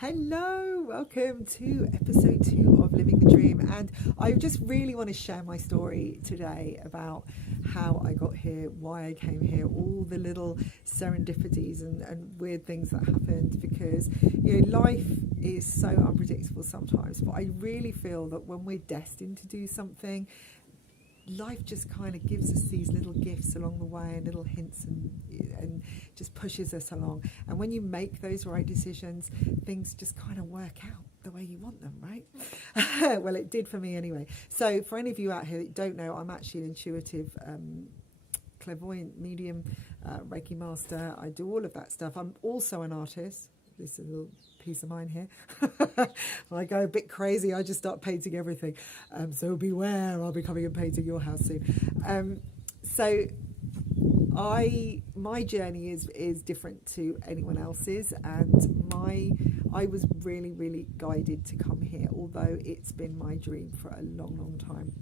Hello, welcome to episode 2 of Living the Dream. And I just really want to share my story today about how I got here, why I came here, all the little serendipities and weird things that happened, because life is so unpredictable sometimes. But I really feel that when we're destined to do something, life just kind of gives us these little gifts along the way and little hints and just pushes us along. And when you make those right decisions, things just kind of work out the way you want them, right? Well, it did for me anyway. So for any of you out here that don't know, I'm actually an intuitive clairvoyant medium, Reiki master. I do all of that stuff. I'm also an artist. This is a little piece of mine here. When I go a bit crazy, I just start painting everything. So beware, I'll be coming and painting your house soon. So my journey is different to anyone else's, and I was really guided to come here, although it's been my dream for a long time.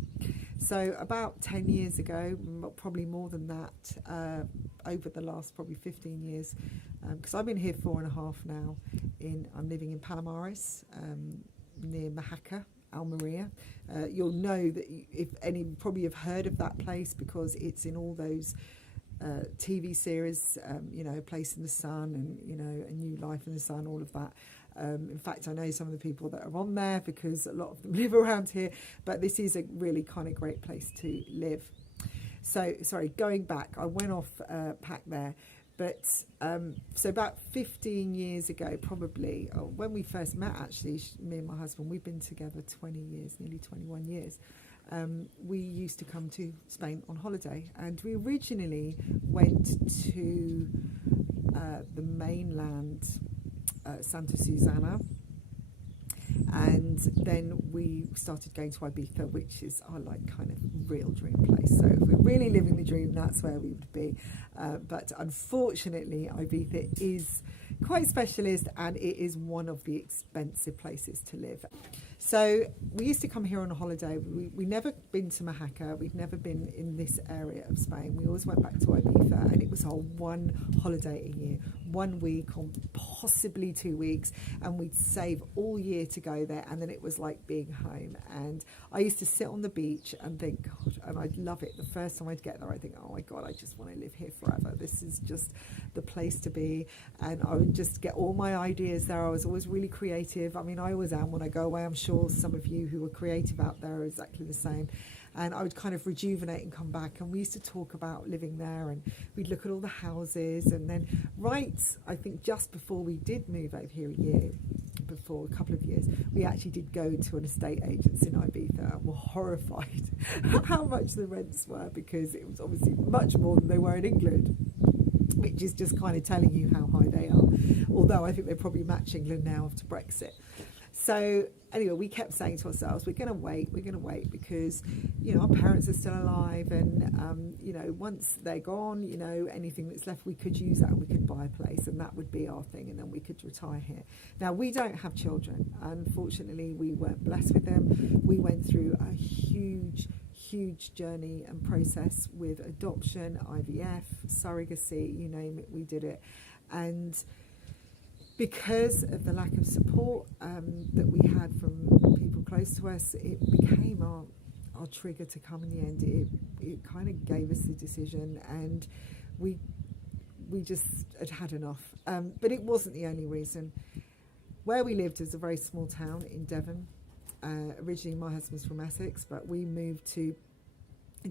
So about 10 years ago, probably more than that, over the last probably 15 years, because I've been here 4.5 now. I'm living in Palomares, near Mahaca, Almeria. You'll know that if any probably have heard of that place because it's in all those TV series, Place in the Sun and A New Life in the Sun, all of that. In fact, I know some of the people that are on there because a lot of them live around here, but this is a really kind of great place to live. So, sorry, going back, I went off pack there, but so about 15 years ago, probably, when we first met, actually, me and my husband, we've been together 20 years, nearly 21 years. We used to come to Spain on holiday, and we originally went to the mainland, Santa Susana, and then we started going to Ibiza, which is our kind of real dream place. So if we're really living the dream, that's where we would be. But unfortunately, Ibiza is quite specialist, and it is one of the expensive places to live. So we used to come here on a holiday. We never been to Mahaca. We'd never been in this area of Spain. We always went back to Ibiza, and it was our one holiday a year, 1 week or possibly 2 weeks, and we'd save all year to go there, and then it was like being home. And I used to sit on the beach and think, God, and I'd love it. The first time I'd get there, I'd think, oh my God, I just want to live here forever. This is just the place to be. And I would just get all my ideas there. I was always really creative. I mean, I always am when I go away. I'm sure some of you who are creative out there are exactly the same. And I would kind of rejuvenate and come back, and we used to talk about living there, and we'd look at all the houses. And then I think just before we did move over here a couple of years, we actually did go to an estate agent in Ibiza, and were horrified at how much the rents were, because it was obviously much more than they were in England, which is just kind of telling you how high they are, although I think they probably match England now after Brexit. So anyway, we kept saying to ourselves, we're going to wait because, our parents are still alive, and, once they're gone, anything that's left, we could use that and we could buy a place, and that would be our thing, and then we could retire here. Now, we don't have children. Unfortunately, we weren't blessed with them. We went through a huge journey and process with adoption, IVF, surrogacy, you name it, we did it. And because of the lack of support that we had from people close to us, it became our trigger to come in the end. It kind of gave us the decision, and we just had enough. But it wasn't the only reason. Where we lived is a very small town in Devon. Originally, my husband's from Essex, but we moved to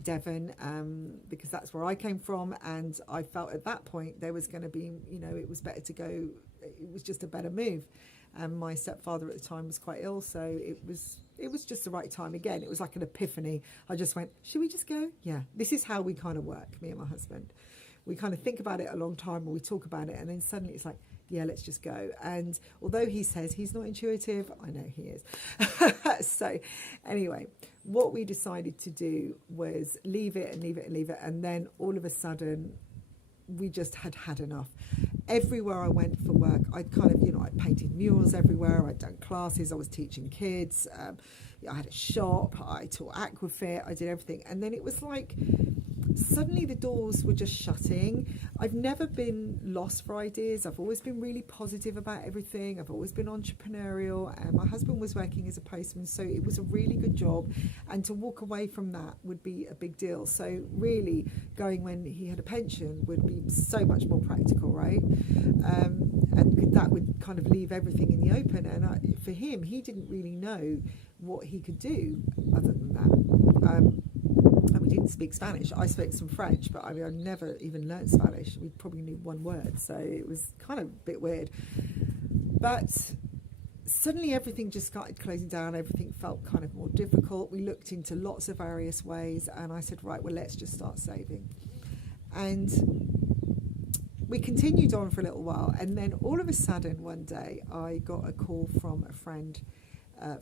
Devon because that's where I came from, and I felt at that point there was going to be, it was better to go. It was just a better move, and my stepfather at the time was quite ill, so it was just the right time. Again, it was like an epiphany. I just went, should we just go? Yeah, this is how we kind of work, me and my husband. We kind of think about it a long time, or we talk about it, and then suddenly it's like, yeah, let's just go. And although he says he's not intuitive, I know he is. So anyway, what we decided to do was leave it, and then all of a sudden we just had enough. Everywhere I went for work, I'd kind of, I painted murals everywhere. I'd done classes. I was teaching kids. I had a shop. I taught aquafit. I did everything. And then it was like suddenly the doors were just shutting. I've never been lost for ideas. I've always been really positive about everything. I've always been entrepreneurial, and my husband was working as a postman, so it was a really good job, and to walk away from that would be a big deal. So really going when he had a pension would be so much more practical, right? And that would kind of leave everything in the open, and for him, he didn't really know what he could do other than that. And we didn't speak Spanish. I spoke some French, but I mean, I never even learned Spanish. We probably knew one word, so it was kind of a bit weird. But suddenly everything just started closing down. Everything felt kind of more difficult. We looked into lots of various ways, and I said, right, well, let's just start saving. And we continued on for a little while, and then all of a sudden one day I got a call from a friend,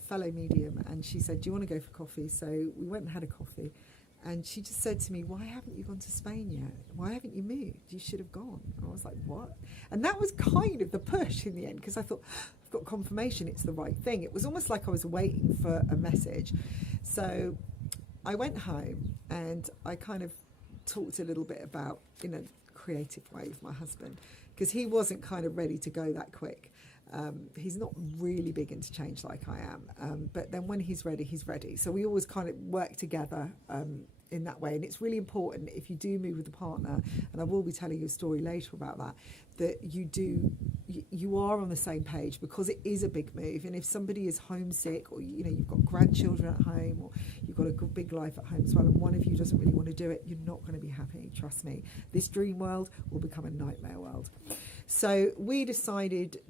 fellow medium, and she said, do you want to go for coffee? So we went and had a coffee, and she just said to me, why haven't you gone to Spain yet? Why haven't you moved? You should have gone. And I was like, what? And that was kind of the push in the end, because I thought, I've got confirmation it's the right thing. It was almost like I was waiting for a message. So I went home and I kind of talked a little bit about, in a creative way, with my husband, because he wasn't kind of ready to go that quick. He's not really big into change like I am, but then when he's ready, he's ready. So we always kind of work together in that way, and it's really important if you do move with a partner, and I will be telling you a story later about that, that you are on the same page, because it is a big move. And if somebody is homesick, or you've got grandchildren at home, or you've got a big life at home as well, and one of you doesn't really want to do it, you're not going to be happy, trust me. This dream world will become a nightmare world. So we decided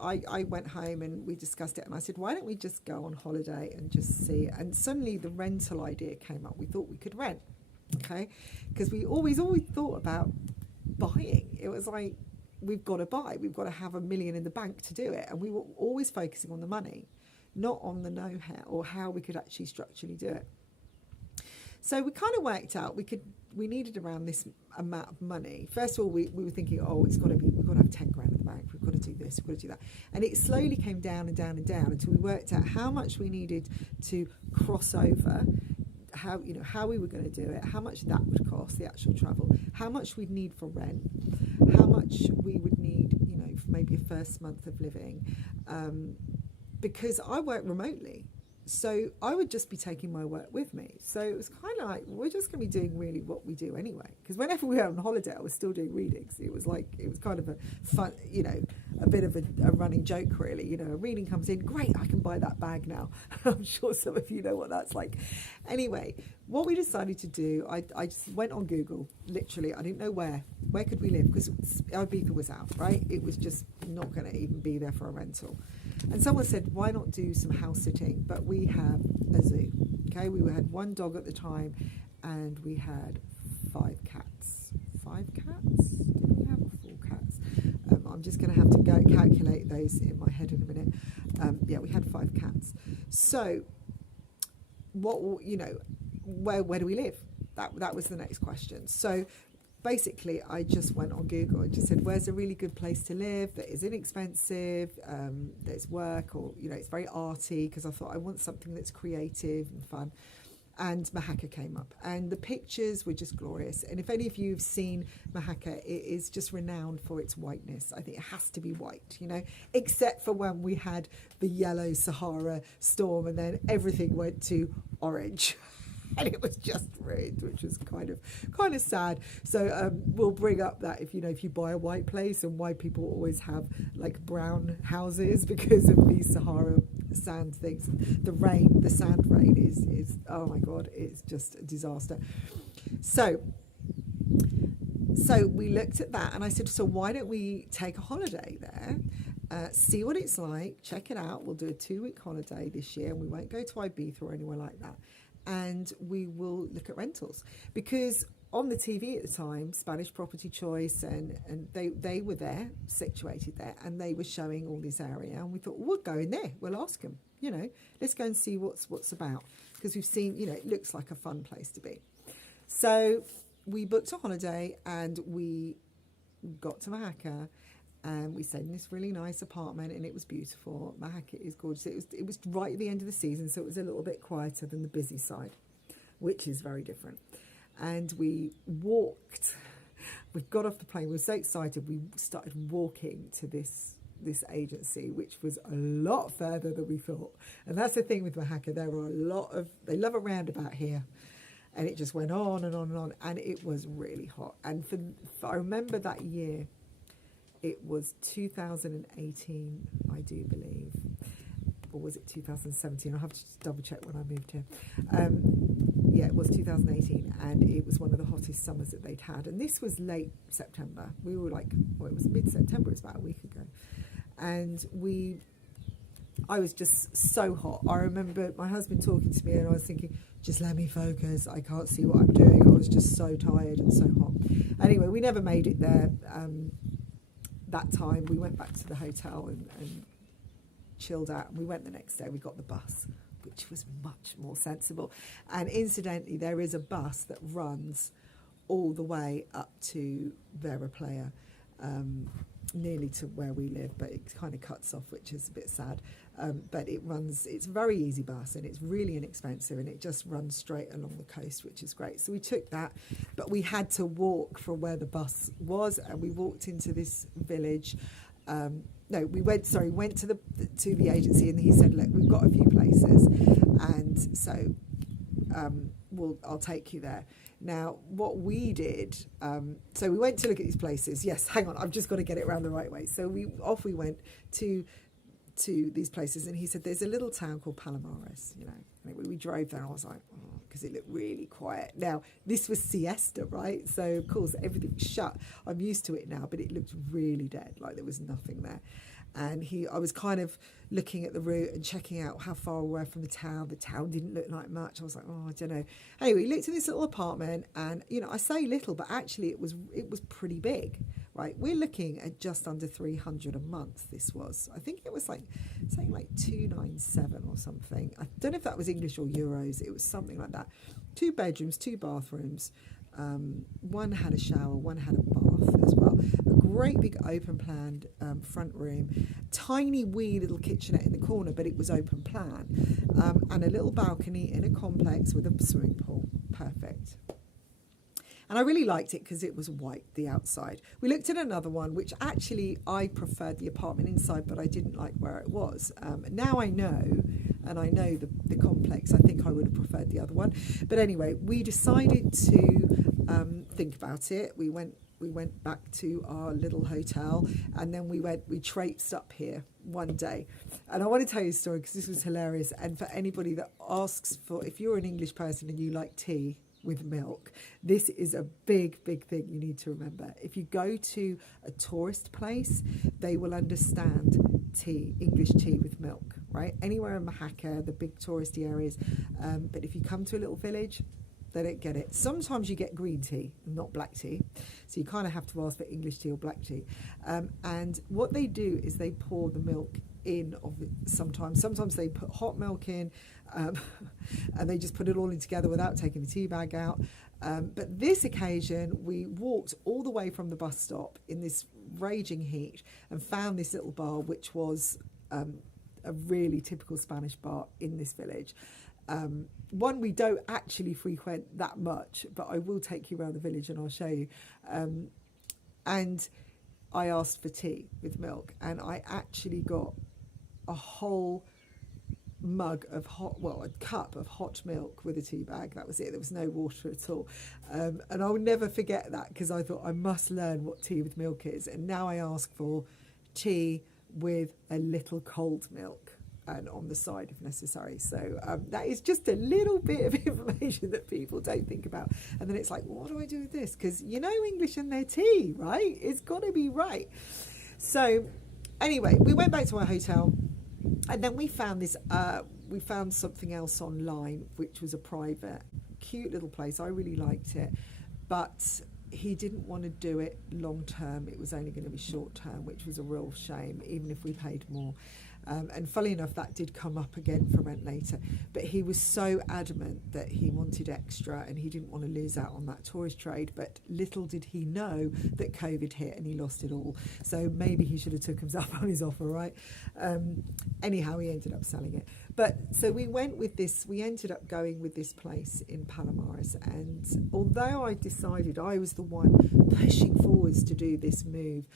I went home and we discussed it, and I said, why don't we just go on holiday and just see? And suddenly the rental idea came up. We thought we could rent, okay? Because we always thought about buying. It was like, we've got to buy. We've got to have $1 million in the bank to do it. And we were always focusing on the money, not on the know-how or how we could actually structurally do it. So we kind of worked out we needed around this amount of money. First of all, we were thinking, we've got to have 10 grand in the bank. We've got to do this, we've got to do that. And it slowly came down and down and down until we worked out how much we needed to cross over, how we were going to do it, how much that would cost, the actual travel, how much we'd need for rent, how much we would need, for maybe a first month of living, because I work remotely. So I would just be taking my work with me. So it was kind of like, we're just going to be doing really what we do anyway. Because whenever we were on holiday, I was still doing readings. It was kind of a fun, a bit of a running joke, really. A reading comes in, great, I can buy that bag now. I'm sure some of you know what that's like. Anyway, what we decided to do, I just went on Google, literally. I didn't know where could we live, because Ibiza was out, right? It was just not going to even be there for a rental. And someone said, why not do some house sitting? But we have a zoo, okay? We had one dog at the time, and we had 5 cats. 5 cats? Did we have 4 cats? I'm just going to have to go calculate those in my head in a minute. Yeah, we had 5 cats. So, where do we live? That was the next question. So, basically, I just went on Google and just said, where's a really good place to live that is inexpensive, there's work, or, it's very arty, because I thought I want something that's creative and fun. And Mahaka came up, and the pictures were just glorious. And if any of you have seen Mahaka, it is just renowned for its whiteness. I think it has to be white, except for when we had the yellow Sahara storm, and then everything went to orange. And it was just ruined, which was kind of sad. So we'll bring up that if you buy a white place, and why people always have like brown houses, because of these Sahara sand things. The sand rain is oh my God, it's just a disaster. So we looked at that, and I said, so why don't we take a holiday there? See what it's like, check it out. We'll do a 2-week holiday this year, and we won't go to Ibiza or anywhere like that. And we will look at rentals, because on the TV at the time, Spanish Property Choice, and they were there, situated there, and they were showing all this area, and we thought, well, we'll go in there, we'll ask them, let's go and see what's about, because we've seen, it looks like a fun place to be. So we booked a holiday, and we got to Mahaka, and we stayed in this really nice apartment, and it was beautiful. Mahaka is gorgeous. It was right at the end of the season, so it was a little bit quieter than the busy side, which is very different. and we walked. We got off the plane. We were so excited. We started walking to this agency, which was a lot further than we thought. And that's the thing with Oaxaca. There are they love a roundabout here. And it just went on and on and on. And it was really hot. And I remember that year, it was 2018, I do believe. Or was it 2017? I'll have to just double check when I moved here. Yeah, it was 2018, and it was one of the hottest summers that they'd had. And this was late September. We were like, well, it was mid-September. It was about a week ago. And I was just so hot. I remember my husband talking to me, and I was thinking, just let me focus. I can't see what I'm doing. I was just so tired and so hot. Anyway, we never made it there. That time, we went back to the hotel and chilled out. And we went the next day. We got the bus, which was much more sensible. And incidentally, there is a bus that runs all the way up to Vera Playa, nearly to where we live, but it kind of cuts off, which is a bit sad. But it's a very easy bus, and it's really inexpensive, and it just runs straight along the coast, which is great. So we took that, but we had to walk from where the bus was, and we walked into this village. We went to the agency, and he said, look, we've got a few places, and so I'll take you there. Now, what we did, so we went to look at these places. Yes, hang on, I've just got to get it around the right way. So we went to these places, and he said, there's a little town called Palomares, Anyway, we drove there, and I was like, because it looked really quiet. Now, this was siesta, right? So, of course, everything was shut. I'm used to it now, but it looked really dead, like there was nothing there. And I was kind of looking at the route and checking out how far we were from the town. The town didn't look like much. I was like, I don't know. Anyway, we looked at this little apartment, and I say little, but actually it was pretty big, right? We're looking at just under 300 a month. This was, I think it was like something like 297 or something. I don't know if that was English or euros. It was something like that. 2 bedrooms, 2 bathrooms. One had a shower, one had a bath as well. A great big open planned front room, tiny wee little kitchenette in the corner, but it was open plan, and a little balcony in a complex with a swimming pool. Perfect. And I really liked it because it was white, the outside. We looked at another one, which actually I preferred the apartment inside, but I didn't like where it was. Now I know, and I know the complex, I think I would have preferred the other one. But anyway, we decided to think about it. We went back to our little hotel, and then we traipsed up here one day. And I want to tell you a story because this was hilarious. And for anybody that asks if you're an English person and you like tea with milk, this is a big thing you need to remember. If you go to a tourist place, they will understand English tea with milk, right? Anywhere in Oaxaca, the big touristy areas. But if you come to a little village, they don't get it. Sometimes you get green tea, not black tea. So you kind of have to ask for English tea or black tea. And what they do is they pour the milk in sometimes. Sometimes they put hot milk in, and they just put it all in together without taking the tea bag out. But this occasion, we walked all the way from the bus stop in this raging heat and found this little bar, which was a really typical Spanish bar in this village. One we don't actually frequent that much, but I will take you around the village and I'll show you. And I asked for tea with milk, and I actually got a whole a cup of hot milk with a tea bag. That was it. There was no water at all. And I'll never forget that because I thought I must learn what tea with milk is. And now I ask for tea with a little cold milk and on the side if necessary. So that is just a little bit of information that people don't think about. And then it's like, what do I do with this? Because English and their tea, right? It's got to be right. So anyway, we went back to our hotel, and then we found we found something else online, which was a private, cute little place. I really liked it, but he didn't want to do it long term. It was only going to be short term, which was a real shame, even if we paid more. And funnily enough, that did come up again for rent later. But he was so adamant that he wanted extra and he didn't want to lose out on that tourist trade. But little did he know that COVID hit and he lost it all. So maybe he should have took himself on his offer, right? Anyhow, he ended up selling it. But so we ended up going with this place in Palomares. And although I decided I was the one pushing forwards to do this move,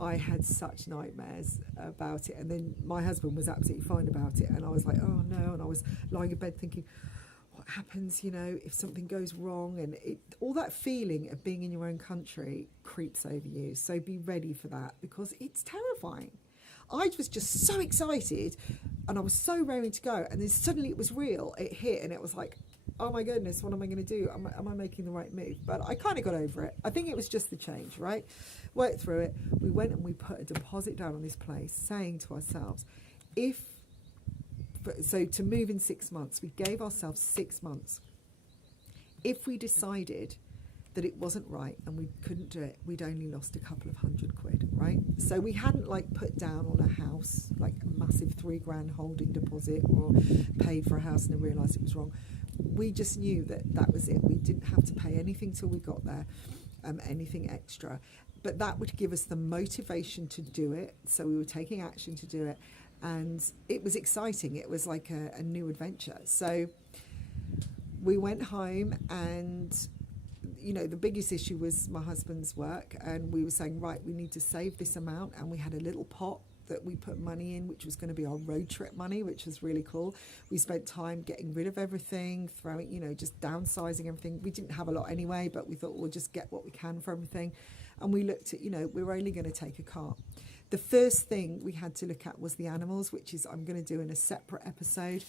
I had such nightmares about it, and then my husband was absolutely fine about it, and I was like, oh no, and I was lying in bed thinking, what happens, if something goes wrong, and all that feeling of being in your own country creeps over you. So be ready for that, because it's terrifying. I was just so excited and I was so raring to go, and then suddenly it was real, it hit, and it was like, oh my goodness, what am I going to do? Am I making the right move? But I kind of got over it. I think it was just the change, right? Worked through it. We went and we put a deposit down on this place, saying to ourselves, to move in 6 months, we gave ourselves 6 months. If we decided that it wasn't right and we couldn't do it, we'd only lost a couple of £100, right? So we hadn't put down on a house, a massive £3,000 holding deposit, or paid for a house and then realised it was wrong. We just knew that was it. We didn't have to pay anything till we got there, anything extra. But that would give us the motivation to do it. So we were taking action to do it. And it was exciting. It was like a new adventure. So we went home, and the biggest issue was my husband's work. And we were saying, right, we need to save this amount. And we had a little pot that we put money in, which was going to be our road trip money, which was really cool. We spent time getting rid of everything, just downsizing everything. We didn't have a lot anyway, but we thought we'll just get what we can for everything. And we looked at, we were only going to take a car. The first thing we had to look at was the animals, which is I'm going to do in a separate episode.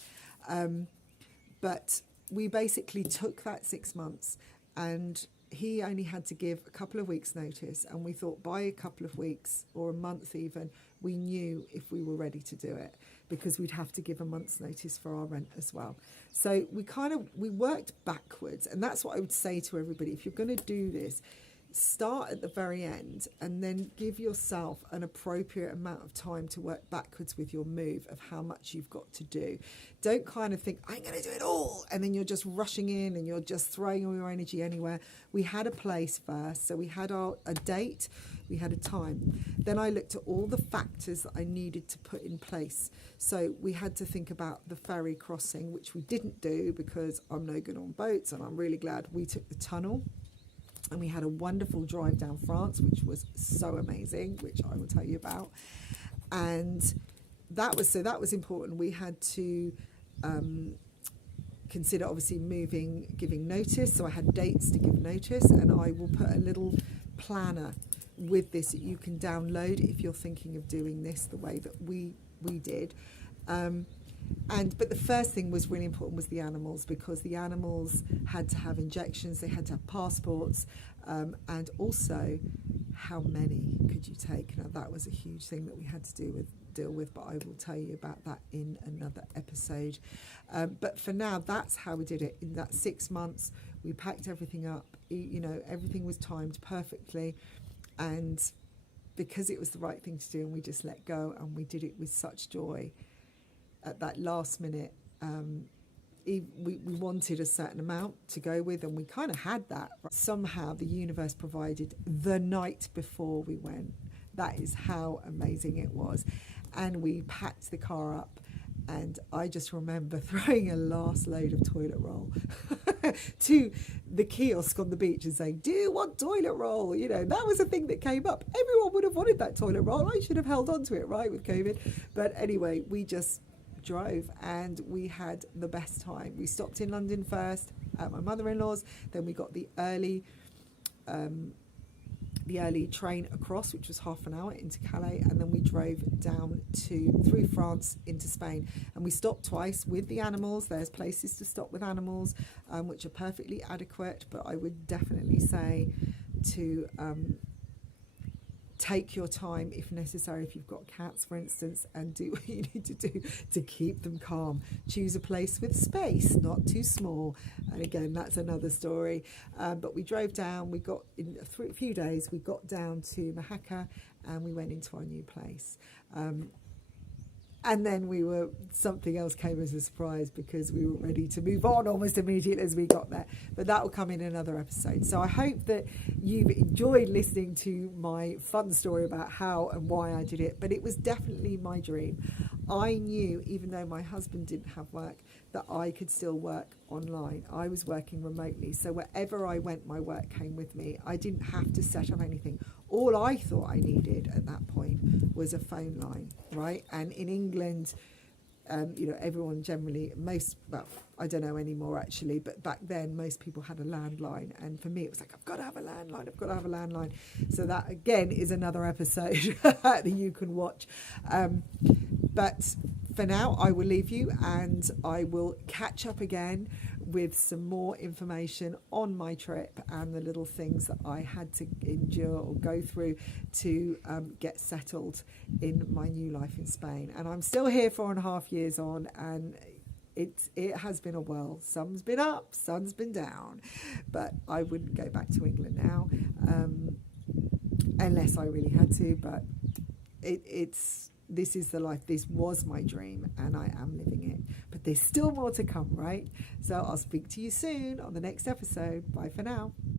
But we basically took that 6 months, and he only had to give a couple of weeks' notice. And we thought by a couple of weeks or a month even, we knew if we were ready to do it, because we'd have to give a month's notice for our rent as well. So we worked backwards. And that's what I would say to everybody. If you're going to do this, start at the very end and then give yourself an appropriate amount of time to work backwards with your move of how much you've got to do. Don't kind of think, I'm going to do it all, and then you're just rushing in and you're just throwing all your energy anywhere. We had a place first, so we had a date, we had a time. Then I looked at all the factors that I needed to put in place. So we had to think about the ferry crossing, which we didn't do because I'm no good on boats, and I'm really glad we took the tunnel. And we had a wonderful drive down France, which was so amazing, which I will tell you about. And that was important. We had to consider, obviously, giving notice. So I had dates to give notice, and I will put a little planner with this that you can download if you're thinking of doing this the way that we did. But the first thing was really important was the animals, because the animals had to have injections, they had to have passports, and also how many could you take. Now that was a huge thing that we had to deal with, but I will tell you about that in another episode. But for now, that's how we did it. In that 6 months, we packed everything up, everything was timed perfectly, and because it was the right thing to do, and we just let go, and we did it with such joy. At that last minute, we wanted a certain amount to go with, and we kind of had that. Somehow the universe provided the night before we went. That is how amazing it was. And we packed the car up, and I just remember throwing a last load of toilet roll to the kiosk on the beach and saying, do you want toilet roll? That was a thing that came up. Everyone would have wanted that toilet roll. I should have held on to it, right, with COVID. But anyway, we just drove, and we had the best time. We stopped in London first at my mother-in-law's, then we got the early train across, which was half an hour into Calais, and then we drove down through France into Spain, and we stopped twice with the animals. There's places to stop with animals which are perfectly adequate, but I would definitely say to take your time if necessary, if you've got cats, for instance, and do what you need to do to keep them calm. Choose a place with space, not too small. And again, that's another story. But we drove down, we got in a few days, we got down to Mahaka, and we went into our new place. And then something else came as a surprise because we were ready to move on almost immediately as we got there. But that will come in another episode. So I hope that you've enjoyed listening to my fun story about how and why I did it. But it was definitely my dream. I knew, even though my husband didn't have work, that I could still work online. I was working remotely. So wherever I went, my work came with me. I didn't have to set up anything. All I thought I needed at that point was a phone line, right? And in England, everyone generally, I don't know anymore actually, but back then most people had a landline. And for me, it was like, I've got to have a landline. So that, again, is another episode that you can watch. But for now, I will leave you and I will catch up again with some more information on my trip and the little things that I had to endure or go through to get settled in my new life in Spain. And I'm still here 4.5 years on, and it has been a whirl. Sun's been up, sun's been down, but I wouldn't go back to England now unless I really had to. But this is the life. This was my dream and I am living it. But there's still more to come, right? So I'll speak to you soon on the next episode. Bye for now.